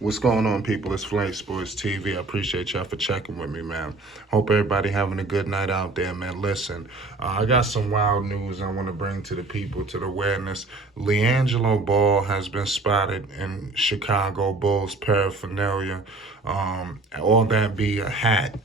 What's going on, people? It's Flame Sports TV. I appreciate y'all for checking with me, man. Hope everybody having a good night out there, man. Listen, I got some wild news I want to bring to the people, to the awareness. Liangelo Ball has been spotted in Chicago Bulls paraphernalia. All that be a hat.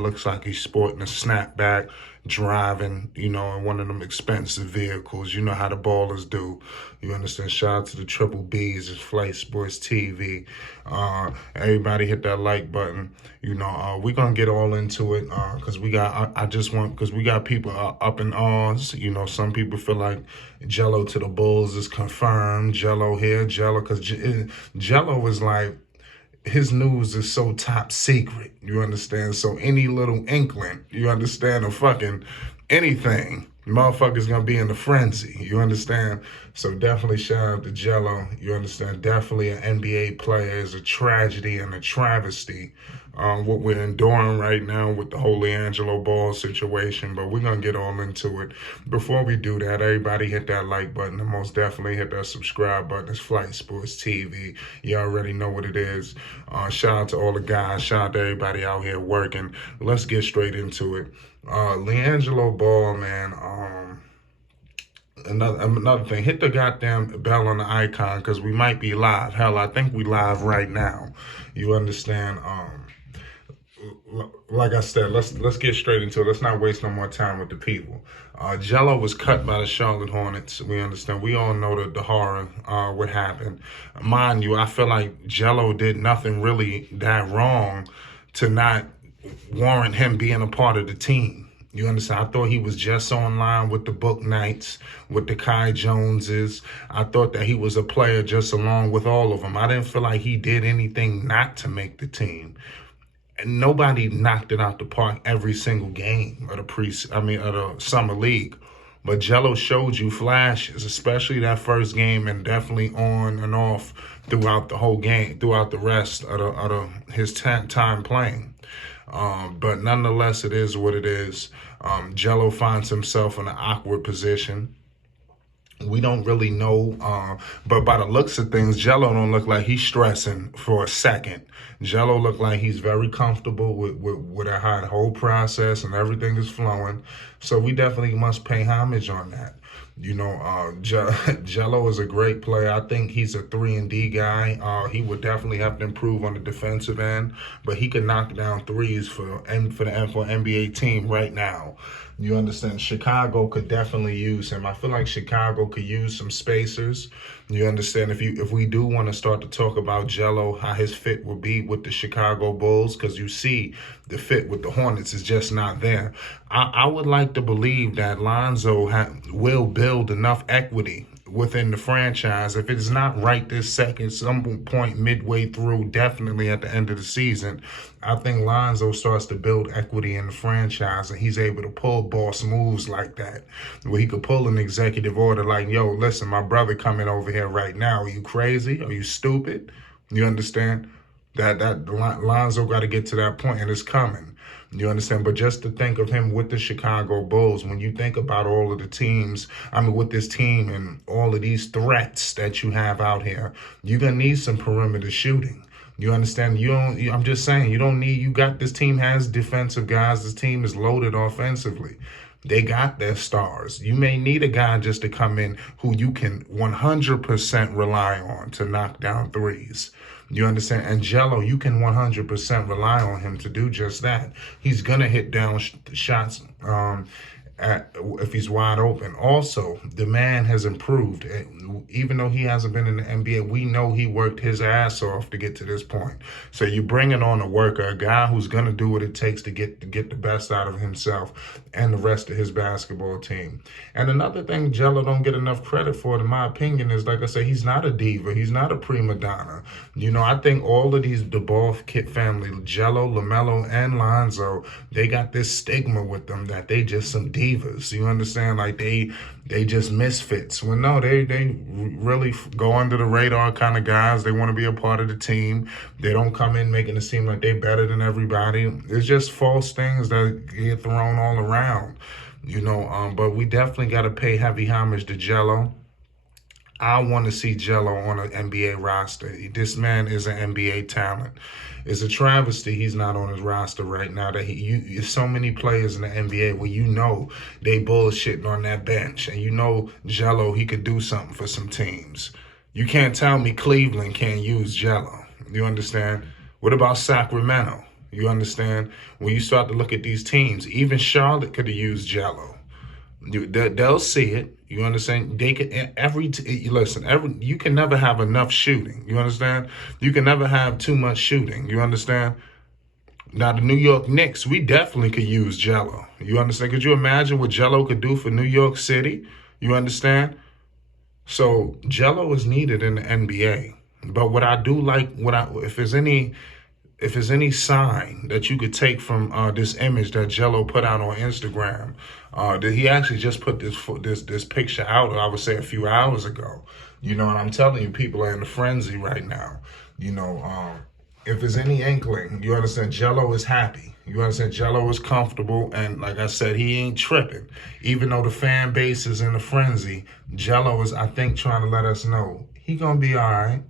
Looks like he's sporting a snapback, driving, in one of them expensive vehicles. You know how the ballers do. You understand? Shout out to the Triple B's, it's Flight Sports TV. Everybody hit that like button. We're gonna get all into it because we got people up in arms. Some people feel like Jello to the Bulls is confirmed. Jello here, Jello, because Jello is like, his news is so top secret, you understand? So any little inkling, you understand, of fucking anything, motherfucker's gonna be in a frenzy, you understand? So definitely shout out to Jello, you understand? Definitely an NBA player is a tragedy and a travesty. What we're enduring right now with the whole Liangelo Ball situation, but we're gonna get all into it. Before we do that, everybody hit that like button and most definitely hit that subscribe button. It's Flight Sports TV. You already know what it is. Shout out to all the guys. Shout out to everybody out here working. Let's get straight into it. Liangelo Ball, man. Another thing, hit the goddamn bell on the icon because we might be live. Hell, I think we live right now. You understand? Like I said, let's get straight into it. Let's not waste no more time with the people. Jello was cut by the Charlotte Hornets. We understand. We all know the horror, what happened. Mind you, I feel like Jello did nothing really that wrong to not warrant him being a part of the team. You understand? I thought he was just online with the Book Knights, with the Kai Joneses. I thought that he was a player just along with all of them. I didn't feel like he did anything not to make the team. And nobody knocked it out the park every single game of the summer league. But Jello showed you flashes, especially that first game, and definitely on and off throughout the whole game, throughout the rest of his time playing. But nonetheless, it is what it is. Jello finds himself in an awkward position. We don't really know, but by the looks of things, Jello don't look like he's stressing for a second. Jello look like he's very comfortable with how the whole process and everything is flowing. So we definitely must pay homage on that. Jello is a great player. I think he's a 3-and-D guy. He would definitely have to improve on the defensive end, but he could knock down threes for an NBA team right now. You understand? Chicago could definitely use him. I feel like Chicago could use some spacers. You understand? If we do want to start to talk about Jello, how his fit will be with the Chicago Bulls, because you see the fit with the Hornets is just not there. I would like to believe that Lonzo will build enough equity within the franchise. If it's not right this second, some point midway through, definitely at the end of the season, I think Lonzo starts to build equity in the franchise and he's able to pull boss moves like that, where he could pull an executive order like, yo, listen, my brother coming over here right now. Are you crazy? Are you stupid? You understand? That Lonzo got to get to that point, and it's coming. You understand? But just to think of him with the Chicago Bulls, when you think about all of the teams, with this team and all of these threats that you have out here, you're going to need some perimeter shooting. You understand? I'm just saying, this team has defensive guys. This team is loaded offensively. They got their stars. You may need a guy just to come in who you can 100% rely on to knock down threes. You understand? And Jello, you can 100% rely on him to do just that. He's going to hit down shots if he's wide open. Also, the man has improved. Even though he hasn't been in the NBA, we know he worked his ass off to get to this point. So you're bringing on a worker, a guy who's going to do what it takes to get the best out of himself and the rest of his basketball team. And another thing Jello don't get enough credit for, in my opinion, is, like I said, he's not a diva. He's not a prima donna. I think all of the Ball kit family, Jello, LaMelo, and Lonzo, they got this stigma with them that they just some divas. You understand? Like they just misfits. Well, no, they really go under the radar kind of guys. They want to be a part of the team. They don't come in making it seem like they're better than everybody. It's just false things that get thrown all around. But we definitely got to pay heavy homage to Jello. I want to see Jello on an NBA roster. This man is an NBA talent. It's a travesty he's not on his roster right now. There's so many players in the NBA where you know they bullshitting on that bench, and you know Jello, he could do something for some teams. You can't tell me Cleveland can't use Jello. You understand? What about Sacramento? You understand? When you start to look at these teams, even Charlotte could have used Jello. They'll see it. You understand? They can you can never have enough shooting. You understand? You can never have too much shooting. You understand? Now the New York Knicks, we definitely could use Jello. You understand? Could you imagine what Jello could do for New York City? You understand? So Jello is needed in the NBA. But what I do like, if there's any sign that you could take from this image that Jello put out on Instagram, that he actually just put this picture out, I would say a few hours ago. You know, and I'm telling you, people are in a frenzy right now. You know, if there's any inkling, you understand, Jello is happy. You understand, Jello is comfortable, and like I said, he ain't tripping. Even though the fan base is in a frenzy, Jello is, I think, trying to let us know he gonna be all right.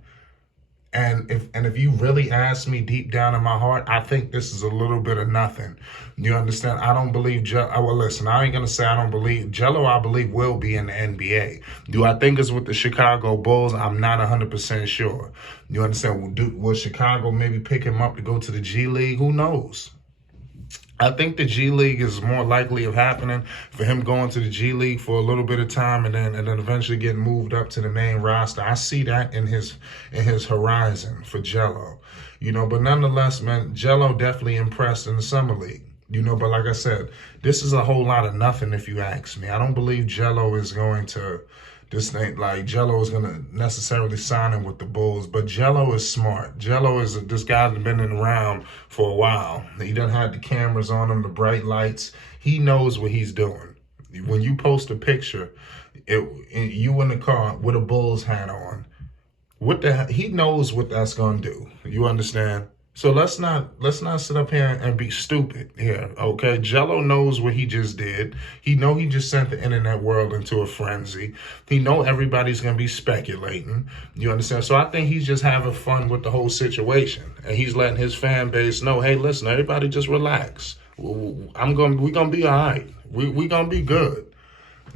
And if you really ask me deep down in my heart, I think this is a little bit of nothing. You understand? I don't believe well, listen, I ain't gonna say I don't believe Jello. I believe will be in the NBA. Do I think it's with the Chicago Bulls? I'm not 100% sure. You understand? Will Chicago maybe pick him up to go to the G League? Who knows? I think the G League is more likely of happening for him going to the G League for a little bit of time and then eventually getting moved up to the main roster. I see that in his horizon for Jello. You know, but nonetheless, man, Jello definitely impressed in the summer league. You know, but like I said, this is a whole lot of nothing if you ask me. I don't believe Jello is going to Jello is going to necessarily sign him with the Bulls, but Jello is smart. Jello is this guy that's been around for a while. He done had the cameras on him, the bright lights. He knows what he's doing. When you post a picture, you in the car with a Bulls hat on, he knows what that's going to do. You understand? So let's not sit up here and be stupid here, okay? Jello knows what he just did. He just sent the internet world into a frenzy. He know everybody's gonna be speculating. You understand? So I think he's just having fun with the whole situation, and he's letting his fan base know, hey, listen, everybody, just relax. We're gonna be all right. We gonna be good.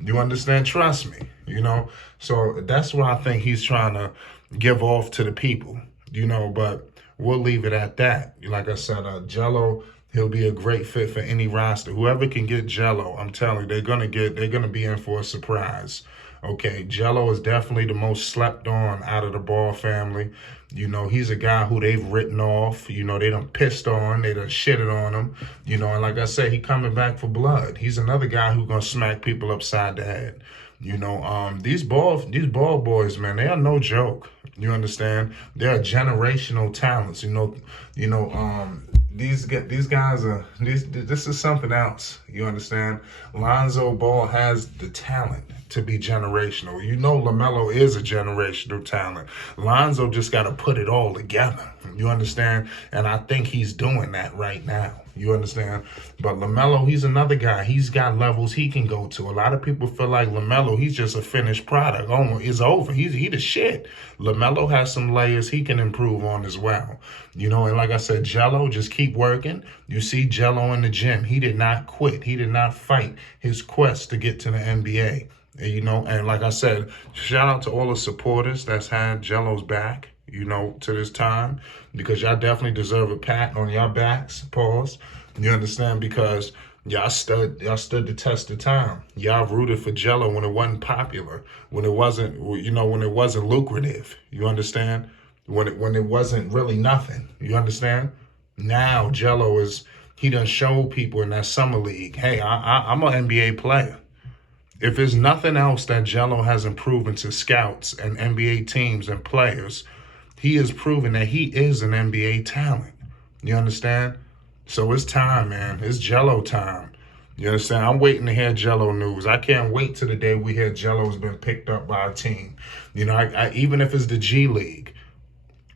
You understand? Trust me. You know. So that's what I think he's trying to give off to the people. You know, but. We'll leave it at that. Like I said, Jello, he'll be a great fit for any roster. Whoever can get Jello, I'm telling you, they're gonna be in for a surprise. Okay, Jello is definitely the most slept on out of the Ball family. You know, he's a guy who they've written off. You know, they done pissed on, they done shitted on him. You know, and like I said, he coming back for blood. He's another guy who's gonna smack people upside the head. You know, these ball boys, man, they are no joke. You understand? They're generational talents. These guys are this is something else. You understand? Lonzo Ball has the talent to be generational. You know, LaMelo is a generational talent. Lonzo just got to put it all together. You understand? And I think he's doing that right now. You understand? But LaMelo, he's another guy. He's got levels he can go to. A lot of people feel like LaMelo, he's just a finished product. Oh, it's over. He the shit. LaMelo has some layers he can improve on as well. You know, and like I said, Jello, just keep working. You see Jello in the gym. He did not quit. He did not fight his quest to get to the NBA. You know, and like I said, shout out to all the supporters that's had Jello's back, you know, to this time, because y'all definitely deserve a pat on your backs, pause. You understand? Because y'all stood the test of time. Y'all rooted for Jello when it wasn't popular, when it wasn't lucrative. You understand? When it wasn't really nothing. You understand? Now Jello he done showed people in that summer league, hey, I'm an NBA player. If there's nothing else that Jello hasn't proven to scouts and NBA teams and players, he has proven that he is an NBA talent. You understand? So it's time, man. It's Jello time. You understand? I'm waiting to hear Jello news. I can't wait till the day we hear Jello's been picked up by a team. You know, even if it's the G League,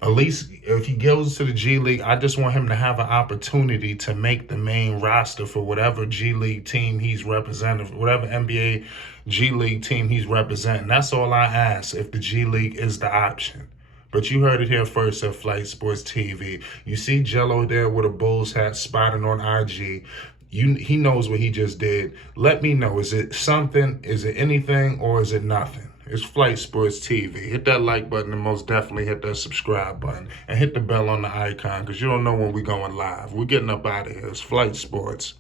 At least if he goes to the G League, I just want him to have an opportunity to make the main roster for whatever G League team he's representing, whatever NBA G League team he's representing. That's all I ask if the G League is the option. But you heard it here first at Flight Sports TV. You see Jello there with a Bulls hat spotted on IG. He knows what he just did. Let me know. Is it something? Is it anything? Or is it nothing? It's Flight Sports TV. Hit that like button and most definitely hit that subscribe button. And hit the bell on the icon because you don't know when we're going live. We're getting up out of here. It's Flight Sports.